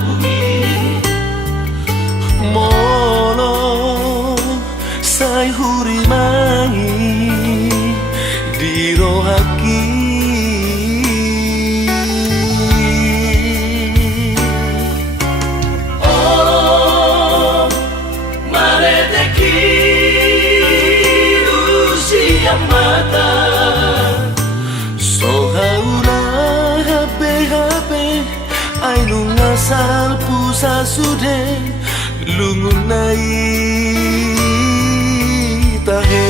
bumi Molo say hurimangi dirohaki Olo mareteki usia mata Sohauna habe-habe ainu ngasal pusa sude lungunai tahe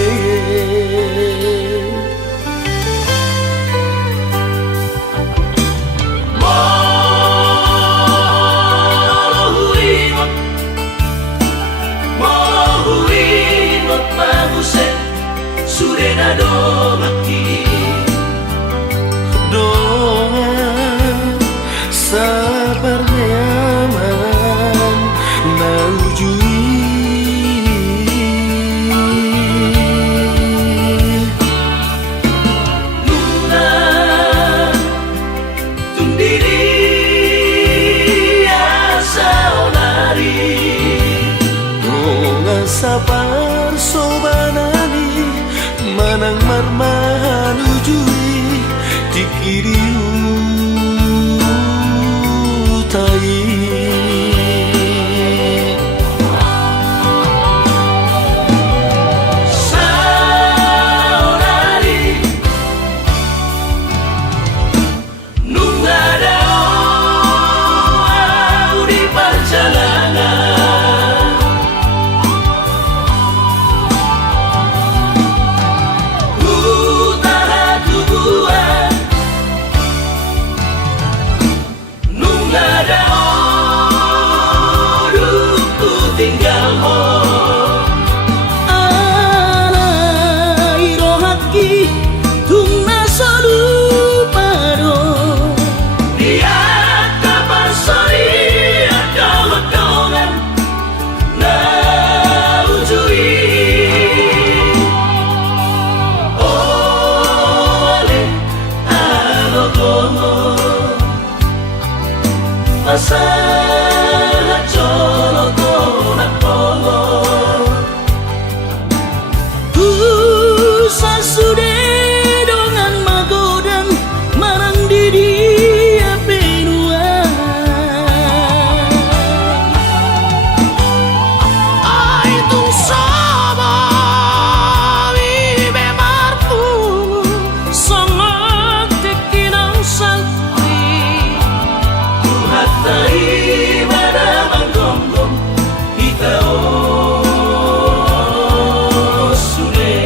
Mohuingot maguset surena domaki sabar nyaman naujui Luna tundiri asa onari Donga sabar sobanani manang marmahan ujui dikiriu tai saonari nungada di perjalanan utara tubuhan nungada tinggal Alai rohaki tungna salupado dia kapan sori ada lekongan na ujui ole alogomo masa jono kona pongo sasude dengan magodan marang didi penua ai tung sama vive marfu sangat tekinang salti hatai mana manggonggong kita sude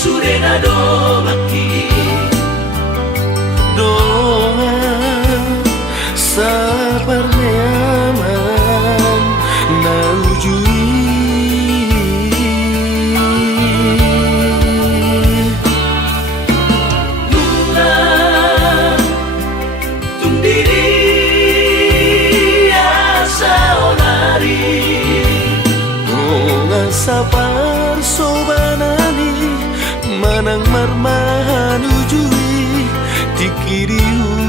surena domaki doa sabar nyaman naujui Luna tundiri asa onari Donga sabar sobanani manang marmahan ujui dikiriu